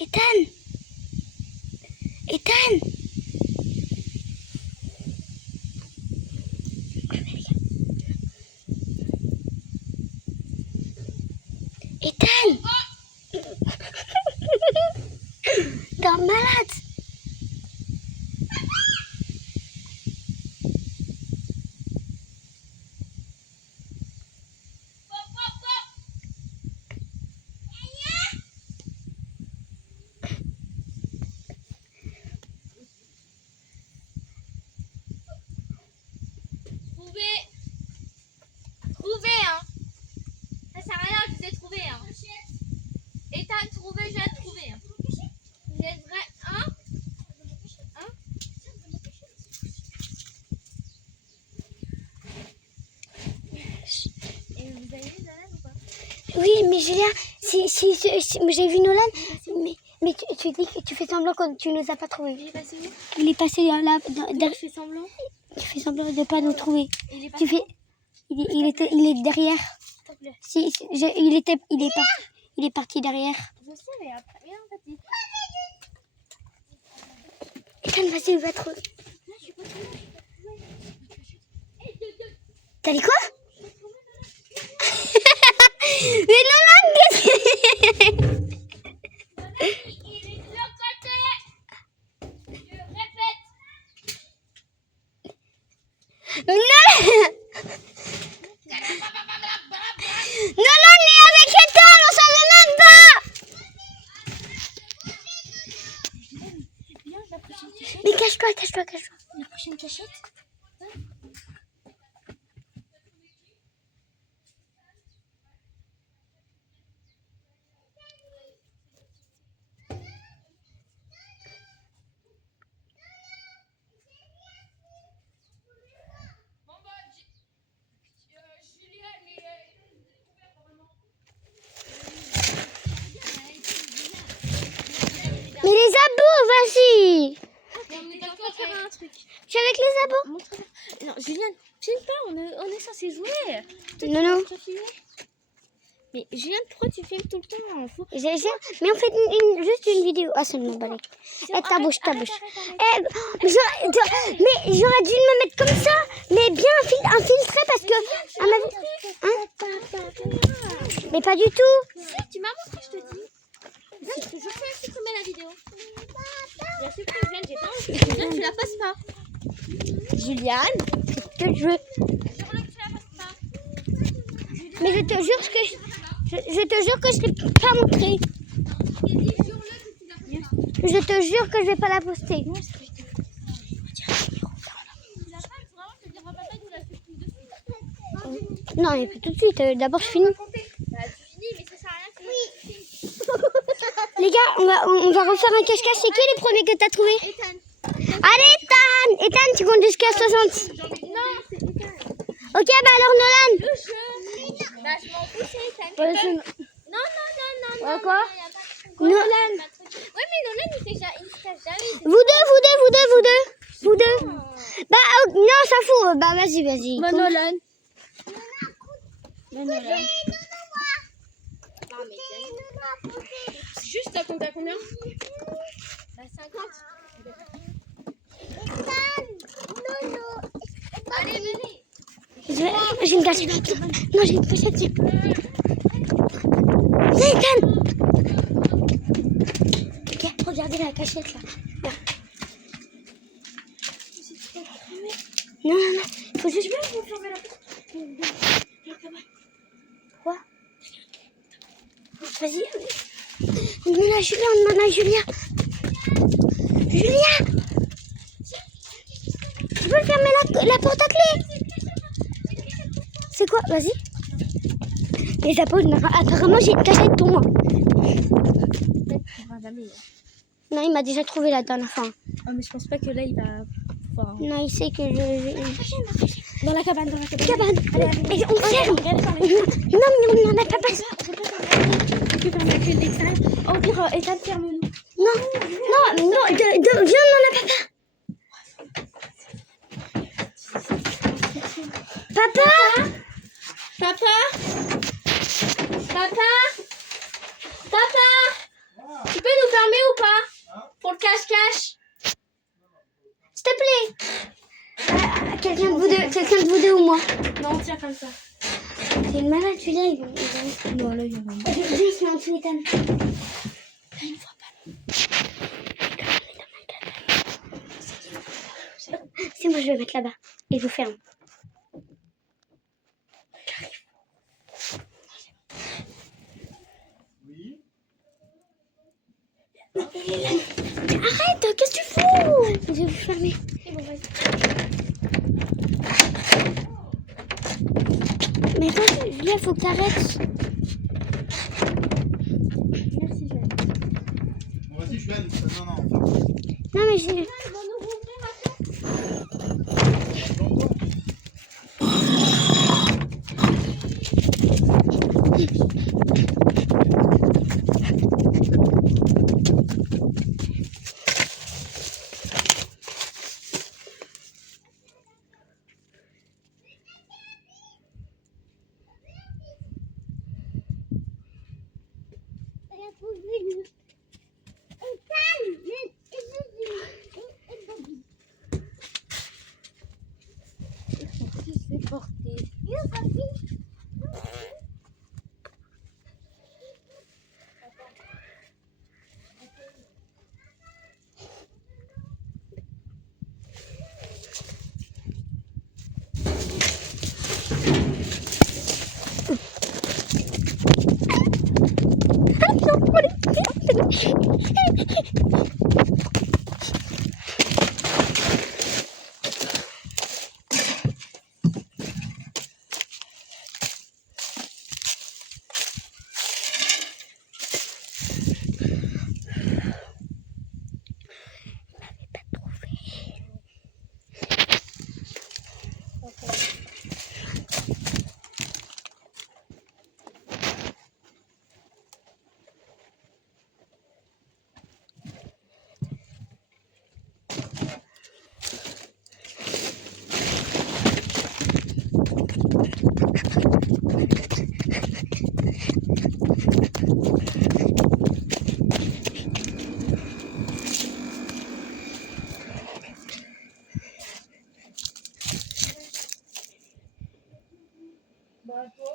Ethan. Ethan. Ethan. T'es un malade. Trouvé, hein. Ça sert à rien, je vous ai trouvé, hein. Ethan, trouvé, j'ai trouvé, hein. Vous êtes vrai, hein? Hein? Et vous avez vu Nolan ou pas? Oui, mais Julien, si j'ai vu Nolan, mais tu dis que tu fais semblant que tu nous as pas trouvé. Il est passé où? Il est passé là, Je fais semblant. tu fais semblant de pas nous trouver. Il est Tu fais, il est derrière. S'il te plaît. Il est parti derrière. Je sais, mais après, viens, en fait. Ethan, vas-y, va trouver. Là, je suis pas trouvée. T'as dit quoi? Mais Nolan, qu'est-ce que... Il est de l'autre côté. Je répète. Nolan, Nolan est avec Ethan, on savait même pas. Viens, la prochaine cachette. Mais cache-toi. La prochaine cachette. Mais les abos, vas-y. On est d'accord faire un truc. Je suis avec les abos. Montre-le. Non, Julien, filme pas, on est censé jouer. Non. Tu as filmé? Mais Julien, pourquoi tu filmes tout le temps? Mais on fait juste une vidéo. Ah, seulement, balai. Ta bouche. Arrête. Mais j'aurais dû me mettre comme ça, mais bien infiltré parce que à ma vie. Hein? Mais pas du tout. Si, tu m'as montré, je te dis. Je fais supprimer la vidéo. Je la supprime, Julien, j'ai pas envie. Julien, tu la passes pas. Juliane, que je veux. Jure-le que tu la passes pas. Mais je te jure que je te jure que je l'ai pas montré. Je te jure que je vais pas la poster. Tu la passes vraiment, je te dirai pas de la supprimer dessus. Non, mais pas tout de suite. D'abord, je finis. Bah, tu finis, mais ça sert à rien que Les gars, on va refaire un cache-cache. C'est qui les premiers que t'as trouvé? Ethan. Allez, Ethan, tu comptes jusqu'à 60. Non, c'est Ethan. Ok, bah alors Nolan. Le jeu. Bah, je m'en fous, c'est Ethan. Non. Quoi? Nolan. Ouais, mais Nolan, il se cache jamais. Vous deux. Bah, non, ça fout. Bah, vas-y. Bah, Nolan. Juste, t'as compté à combien? Bah, 50. Allez, venez. Je vais me cacher. Non, j'ai une pochette. Viens, Ethan. Ok, regardez la cachette là. Non. Il faut juste... Vous fermez la porte. Quoi? Vas-y. On demande à Julien. Julien, tu peux fermer la porte à clé? C'est quoi? Vas-y. Les abos, apparemment j'ai une cachette pour moi. Non, il m'a déjà trouvé la dernière fois. Oh, mais je pense pas que là il va pouvoir. Non, il sait que je... Dans la cabane. Cabane. Et on ferme. Non, mais on n'en a pas besoin. Tu peux fermer la clé de l'extérieur. Au pire, Ethan, ferme-nous. Non, viens, on n'en a pas peur. Papa. Tu peux nous fermer quelqu'un de vous deux ou moi? Non, tiens comme ça. C'est une malade, celui-là, il va... Non, là, il y en a un. Je suis en dessous, Ethan. Il ne voit pas. C'est moi, je vais le mettre là-bas. Et je vous ferme. Oui. Arrête, qu'est-ce que tu fous? Je vais vous fermer. C'est bon, vas-y. Mais attends, Julia, faut que t'arrêtes. Merci, Joanne. Bon, vas-y, je viens. Non. Non, mais j'ai... C'est porté. Bah, toi,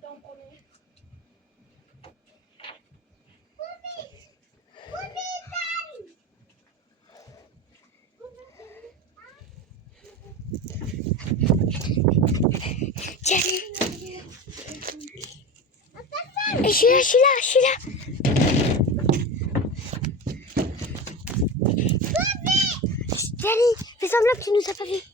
t'en premier. Tiens. Et je suis là. Dani, fais semblant que tu nous as pas vus.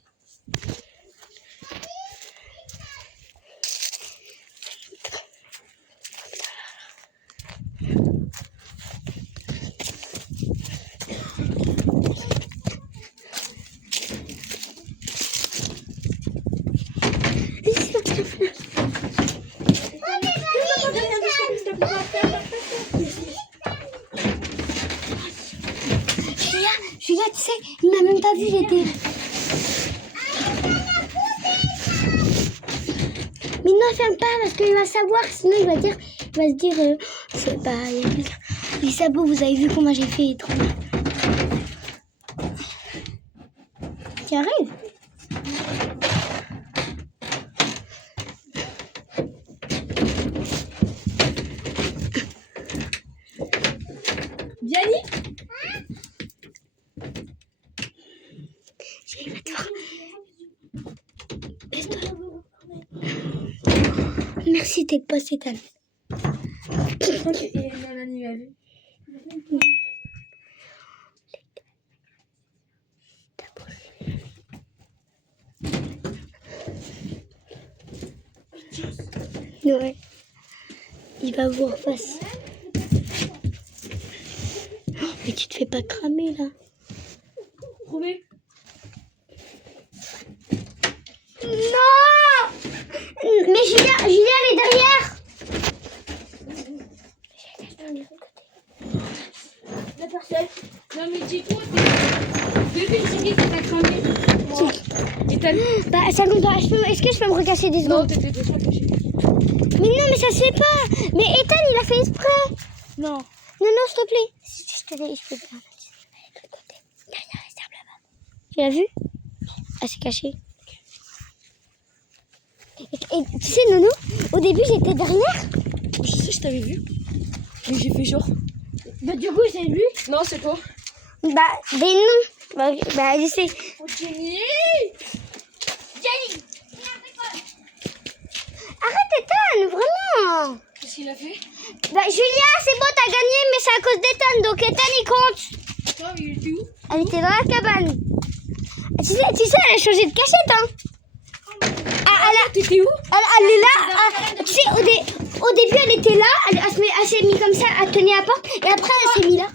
Julia, tu sais, il m'a même pas vu, j'étais... Mais non, ferme pas, parce qu'il va savoir, sinon il va se dire, c'est pas... Les sabots, vous avez vu comment j'ai fait, trop bien. Tu arrives? Gianni? Merci, t'es pas Ethan. Je crois qu'il est mon anniversaire. Ouais. Il va voir face. Oh, mais tu te fais pas cramer là. Trouvé? Non! Mais Julia, elle est derrière. La personne. Non mais dis-toi, depuis le CD, ça t'a cramé. Moi. Et t'as... Bah, ça compte pas. Est-ce que je peux me recasser des Non, secondes? t'étais déjà caché. Mais non, mais ça se fait pas. Mais Ethan, il a fait exprès. Non. Non, s'il te plaît. Si je te dis, je peux pas. Derrière la serbe là-bas. Tu l'as vu? Elle s'est cachée. Et tu sais, Nono, au début, j'étais derrière. Je sais, je t'avais vu. Mais j'ai fait genre. Bah, du coup, j'ai vu. Non, c'est toi. Bah, des noms. Bah, je sais. Jenny. Arrête, Ethan, vraiment. Qu'est-ce qu'il a fait? Bah, Julia, c'est bon, t'as gagné, mais c'est à cause d'Ethan, donc Ethan, il compte. Attends, il était où? Elle était dans la cabane. Tu sais, elle a changé de cachette, hein. Ah, T'étais où? elle est là. Tu sais, au début, elle était là. Elle s'est mise comme ça, elle tenait la porte. Et après, elle s'est mise là.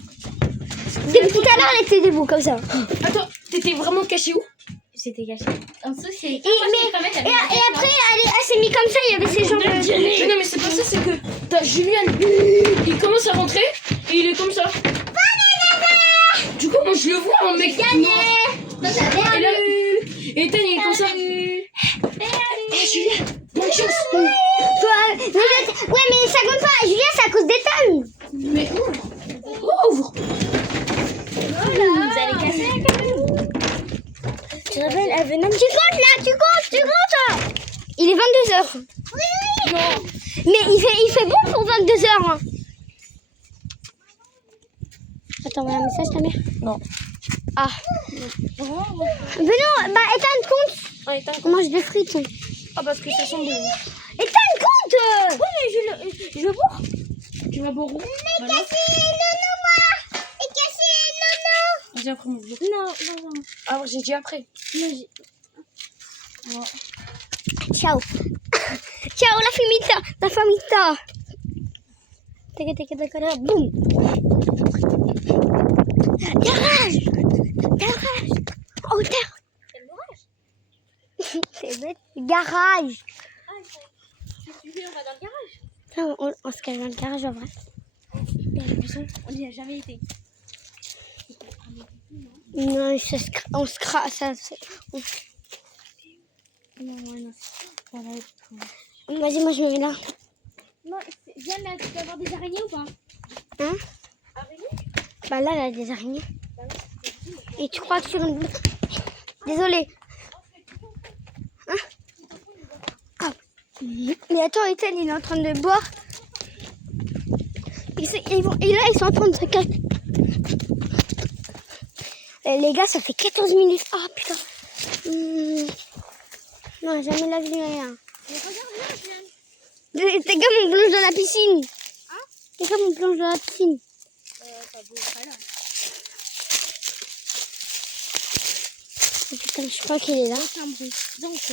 Depuis tout à l'heure, elle était debout, comme ça. Attends, t'étais vraiment caché où? C'était caché. En dessous, c'est. Et après, elle s'est mise comme ça, il y avait ses jambes. Mais non, mais c'est pas ça, c'est que t'as Julien. Il commence à rentrer et il est comme ça. Du coup, moi je le vois, un mec. Et là, Ethan il est comme ça. Eh, Julien, bonne chance. Ouais, mais ça compte pas. Julia, c'est à cause d'Ethan. Mais ouvre. Ouvre. Vous allez casser la cabane. Tu te rappelles, elle venait. Tu comptes là, tu comptes. Il est 22h. Oui. Non. Mais il fait bon pour 22h. Hein. Attends, un message ta mère. Non. Ah. Venons, bah Ethan compte. Ah, Ethan, On mange des frites. ah, parce que ça sent bon. Ethan compte. Oui, mais je veux boire. Tu vas boire où? Nono, moi. Et casser Nono. Vas-y, après mon boulot. Non. Ah, j'ai dit après. Ciao. Ciao la famita. Tac, boum. Garage. Oh, terre. C'est bête. Garage. Tu veux, on va dans le garage. Tiens, on se cache dans le garage, en vrai. On n'y a jamais été. Non, on se crasse. Non. Ça va être. Vas-y, moi je me mets là. Non, viens là, tu peux avoir des araignées ou pas? Hein? Araignées? Bah là, il y a des araignées. Et tu crois que sur une... Désolée. Hein? Ah. Mais attends, Ethan, il est en train de boire. Et là, ils sont en train de se cacher. Les gars, ça fait 14 minutes. Ah, putain. Non, jamais la vie, rien. Mais regarde là, viens. T'es comme on plonge dans la piscine. Hein? T'es comme on plonge dans la piscine. Pas beau, pas là. Oh, putain, je crois qu'il est là. C'est un bruit. Donc,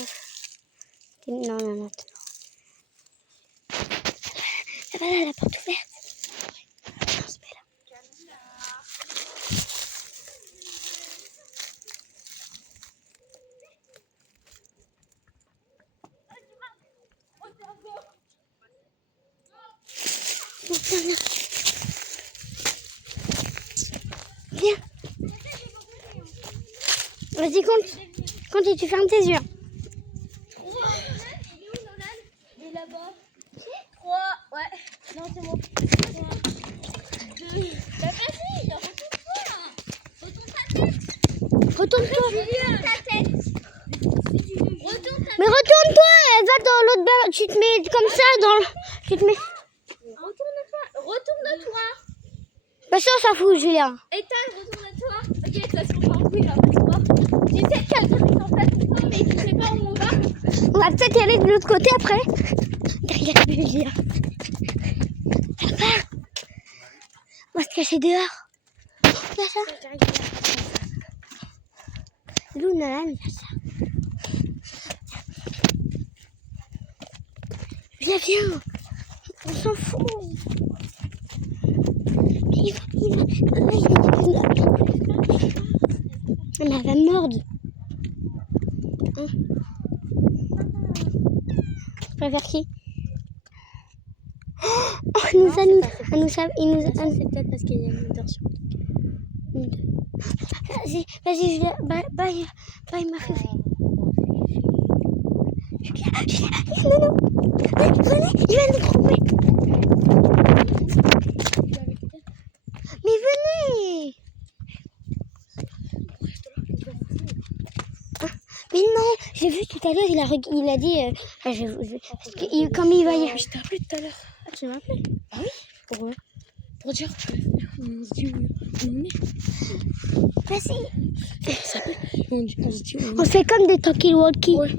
Non. Là-bas, là, la porte ouverte. On se met là. Viens. Vas-y, compte et tu fermes tes yeux. il est où, Nolan? Il est là-bas. 3, ouais. Non, c'est bon. 3, 2. Bah, vas-y, retourne-toi. Retourne-toi. Julien, ta tête. Retourne ta Mais retourne-toi. Va dans l'autre bain. Tu te mets comme ça dans le... Tu te mets... Retourne-toi. Bah ça, on s'en fout, Julien. Ethan, retourne-toi. Ok, de toute façon, on va en couille là. J'essaie de calculer en fait tout ça, mais je sais pas où on va. On va peut-être y aller de l'autre côté après. Derrière Julien. Là-bas. On va se cacher dehors. Là, ça. Luna, là, il y a ça. Viens. On s'en fout. Mais elle va me mordre. Hein? Tu préfères qui? Oh, il nous a mis. C'est peut-être parce qu'il y a une odeur sur le truc. Vas-y, Julia. Bye, ma fille. Julia, non. Venez, il va nous trouver. Mais venez. à l'heure, il a dit, comme il va y Je t'ai appelé tout à l'heure. Ah, tu m'as appelé? Ah oui? Pourquoi? Pour dire, on se dit où on est. Vas-y. Ça s'appelle. On se dit où on est. On fait comme des talkie-walkie. Ouais.